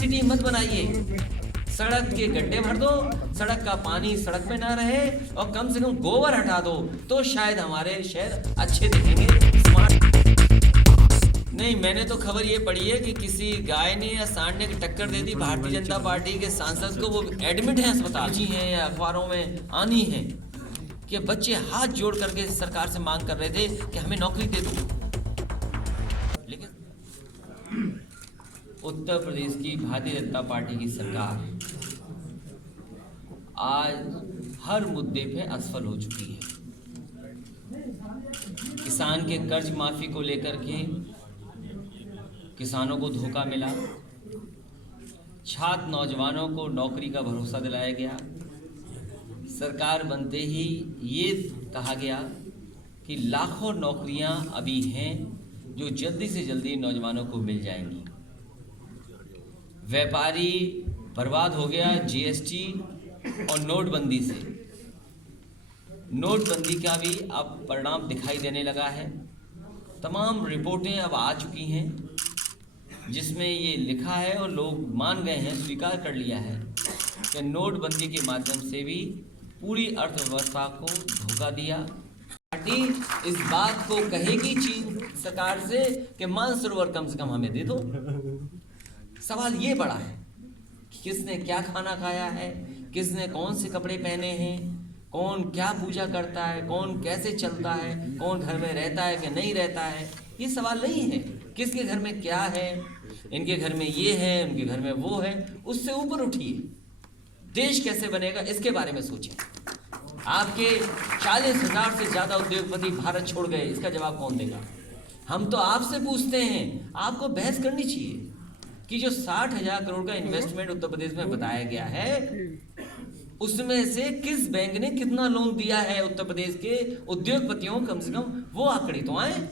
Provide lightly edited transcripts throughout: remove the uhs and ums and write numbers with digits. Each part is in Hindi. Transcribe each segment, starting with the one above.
सिटी मत बनाइए। सड़क के गड्ढे भर दो, सड़क का पानी सड़क में ना रहे, और कम से कम गोबर हटा दो, तो शायद हमारे शहर अच्छे दिखेंगे, स्मार्ट। नहीं, मैंने तो खबर ये पढ़ी है कि किसी गाय ने या सांड ने टक्कर दे दी भारतीय जनता पार्टी के सांसद को, वो एडमिट है अस्पताल। जी हैं या अखबारों में आनी है कि बच्चे हाथ जोड़ करके सरकार से मांग कर रहे थे कि हमें नौकरी दे दो। लेकिन उत्तर प्रदेश की भारतीय जनता पार्टी की सरकार आज हर मुद्दे पे असफल हो चुकी है। किसान के कर्ज माफी को लेकर के किसानों को धोखा मिला, छात्र नौजवानों को नौकरी का भरोसा दिलाया गया। सरकार बनते ही ये कहा गया कि लाखों नौकरियां अभी हैं जो जल्दी से जल्दी नौजवानों को मिल जाएंगी। व्यापारी बर्बाद हो गया जीएसटी और नोटबंदी से। नोटबंदी का भी अब परिणाम दिखाई देने लगा है। तमाम रिपोर्टें अब आ चुकी हैं जिसमें ये लिखा है और लोग मान गए हैं, स्वीकार कर लिया है कि नोटबंदी के माध्यम से भी पूरी अर्थव्यवस्था को धोखा दिया। पार्टी इस बात को कहेगी चीन सरकार से कि मानसरोवर कम से कम हमें दे दो। सवाल ये बड़ा है कि किसने क्या खाना खाया है, किसने कौन से कपड़े पहने हैं, कौन क्या पूजा करता है, कौन कैसे चलता है, कौन घर में रहता है कि नहीं रहता है। ये सवाल नहीं है किसके घर में क्या है, इनके घर में ये है, उनके घर में वो है। उससे ऊपर उठिए, देश कैसे बनेगा इसके बारे में सोचिए। आपके 40,000 से ज़्यादा उद्योगपति भारत छोड़ गए, इसका जवाब कौन देगा? हम तो आपसे पूछते हैं, आपको बहस करनी चाहिए कि जो 60,000 करोड़ का इन्वेस्टमेंट उत्तर प्रदेश में बताया गया है, उसमें से किस बैंक ने कितना लोन दिया है उत्तर प्रदेश के उद्योगपतियों, कम से कम वो आंकड़े तो आए।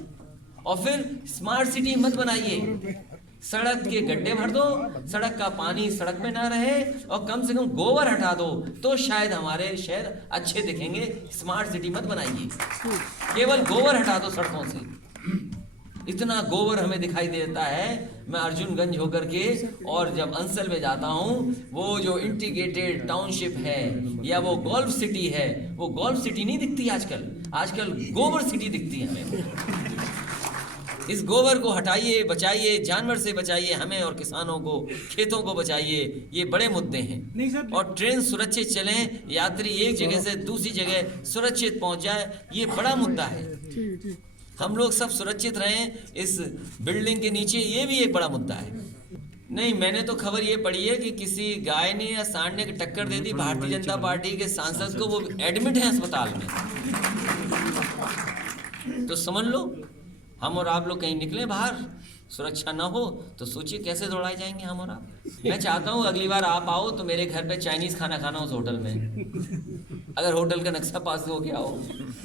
और फिर स्मार्ट सिटी मत बनाइए, सड़क के गड्ढे भर दो, सड़क का पानी सड़क में ना रहे, और कम से कम गोबर हटा दो, तो शायद हमारे शहर अच्छे दिखेंगे। स्मार्ट सिटी मत बनाइए, केवल गोबर हटा दो सड़कों से। इतना गोबर हमें दिखाई देता है। मैं अर्जुनगंज होकर के और जब अंसल में जाता हूँ, वो जो इंटीग्रेटेड टाउनशिप है या वो गोल्फ सिटी है, वो गोल्फ सिटी नहीं दिखती आजकल गोबर सिटी दिखती है हमें। इस गोबर को हटाइए, बचाइए, जानवर से बचाइए हमें और किसानों को, खेतों को बचाइए। ये बड़े मुद्दे हैं। और ट्रेन सुरक्षित चलें, यात्री एक जगह से दूसरी जगह सुरक्षित पहुंच जाए, ये बड़ा मुद्दा है। हम लोग सब सुरक्षित रहें इस बिल्डिंग के नीचे, ये भी एक बड़ा मुद्दा है। नहीं, मैंने तो खबर ये पढ़ी है कि किसी गाय ने या सांड ने टक्कर दे दी भारतीय जनता पार्टी के सांसद को, वो एडमिट है अस्पताल में। तो समझ लो, हम और आप लोग कहीं निकले बाहर, सुरक्षा ना हो तो सोचिए कैसे दौड़ाए जाएंगे हम और आप। मैं चाहता हूँ अगली बार आप आओ तो मेरे घर पे चाइनीज़ खाना खाना उस होटल में, अगर होटल का नक्शा पास हो गया हो,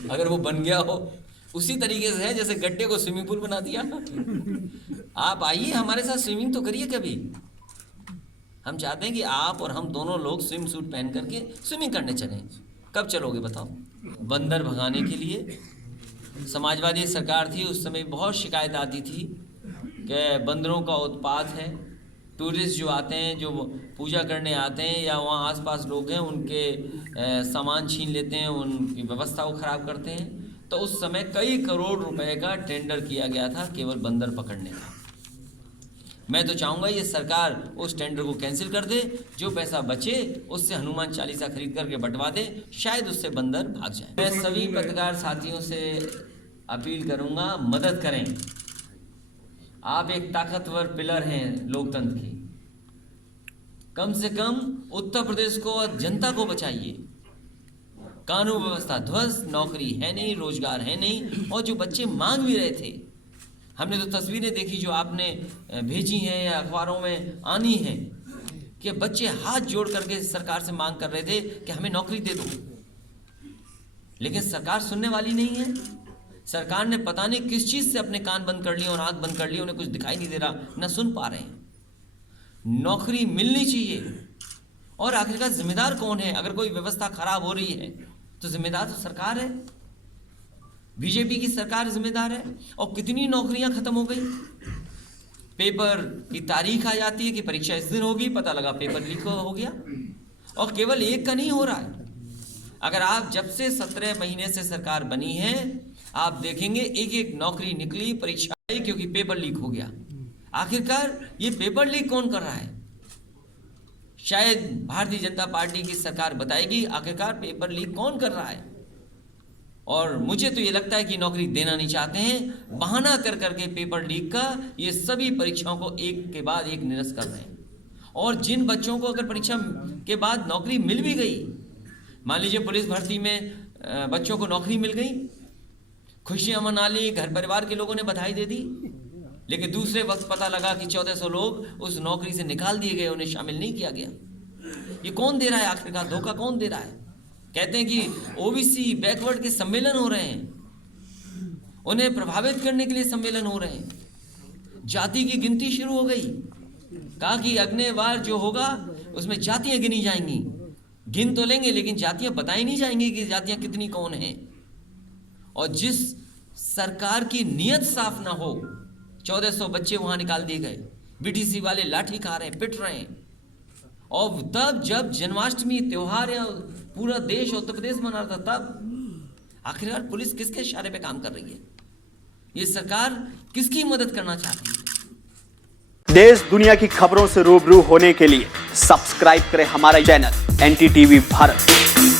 अगर वो बन गया हो, उसी तरीके से है जैसे गड्ढे को स्विमिंग पूल बना दिया। आप आइए हमारे साथ, स्विमिंग तो करिए कभी। हम चाहते हैं कि आप और हम दोनों लोग स्विम सूट पहन करके स्विमिंग करने चलें। कब चलोगे बताओ? बंदर भगाने के लिए समाजवादी सरकार थी, उस समय बहुत शिकायत आती थी कि बंदरों का उत्पात है। टूरिस्ट जो आते हैं, जो पूजा करने आते हैं या वहाँ आसपास लोग हैं, उनके सामान छीन लेते हैं, उनकी व्यवस्था को ख़राब करते हैं। तो उस समय कई करोड़ रुपए का टेंडर किया गया था केवल बंदर पकड़ने का। मैं तो चाहूँगा ये सरकार उस टेंडर को कैंसिल कर दे, जो पैसा बचे उससे हनुमान चालीसा खरीद करके बंटवा दे, शायद उससे बंदर भाग जाए। मैं सभी पत्रकार साथियों से अपील करूँगा, मदद करें। आप एक ताकतवर पिलर हैं लोकतंत्र की, कम से कम उत्तर प्रदेश को और जनता को बचाइए। कानून व्यवस्था ध्वस्त, नौकरी है नहीं, रोजगार है नहीं, और जो बच्चे मांग भी रहे थे, हमने तो तस्वीरें देखी जो आपने भेजी हैं या अखबारों में आनी है कि बच्चे हाथ जोड़ करके सरकार से मांग कर रहे थे कि हमें नौकरी दे दो। लेकिन सरकार सुनने वाली नहीं है। सरकार ने पता नहीं किस चीज़ से अपने कान बंद कर लिए और आंख बंद कर ली, उन्हें कुछ दिखाई नहीं दे रहा, ना सुन पा रहे हैं। नौकरी मिलनी चाहिए। और आखिरकार जिम्मेदार कौन है? अगर कोई व्यवस्था खराब हो रही है तो जिम्मेदार तो सरकार है, बीजेपी की सरकार जिम्मेदार है। और कितनी नौकरियां खत्म हो गई। पेपर की तारीख आ जाती है कि परीक्षा इस दिन होगी, पता लगा पेपर लीक हो गया। और केवल एक का नहीं हो रहा है, अगर आप जब से 17 महीने से सरकार बनी है आप देखेंगे एक एक नौकरी निकली, परीक्षा आई, क्योंकि पेपर लीक हो गया। आखिरकार ये पेपर लीक कौन कर रहा है? शायद भारतीय जनता पार्टी की सरकार बताएगी आखिरकार पेपर लीक कौन कर रहा है। और मुझे तो ये लगता है कि नौकरी देना नहीं चाहते हैं, बहाना कर करके पेपर लीक का ये सभी परीक्षाओं को एक के बाद एक निरस्त कर रहे हैं। और जिन बच्चों को अगर परीक्षा के बाद नौकरी मिल भी गई, मान लीजिए पुलिस भर्ती में बच्चों को नौकरी मिल गई, खुशियां मना ली, घर परिवार के लोगों ने बधाई दे दी, लेकिन दूसरे वक्त पता लगा कि 1400 लोग उस नौकरी से निकाल दिए गए, उन्हें शामिल नहीं किया गया। ये कौन दे रहा है? आखिरकार धोखा कौन दे रहा है? कहते हैं कि ओबीसी बैकवर्ड के सम्मेलन हो रहे हैं, उन्हें प्रभावित करने के लिए सम्मेलन हो रहे हैं। जाति की गिनती शुरू हो गई, कहा कि अगले बार जो होगा उसमें जातियां गिनी जाएंगी। गिन तो लेंगे लेकिन जातियां बताई नहीं जाएंगी कि जातियां कितनी कौन हैं। और जिस सरकार की नीयत साफ ना हो, 1400 बच्चे वहां निकाल दिए गए, बीटीसी वाले लाठी खा रहे हैं, पिट रहे हैं। और तब जब जन्माष्टमी त्योहार या पूरा देश उत्तर प्रदेश मना रहा था, तब आखिरकार पुलिस किसके इशारे पे काम कर रही है? ये सरकार किसकी मदद करना चाहती है? देश दुनिया की खबरों से रूबरू होने के लिए सब्सक्राइब करें हमारा चैनल NTTV भारत।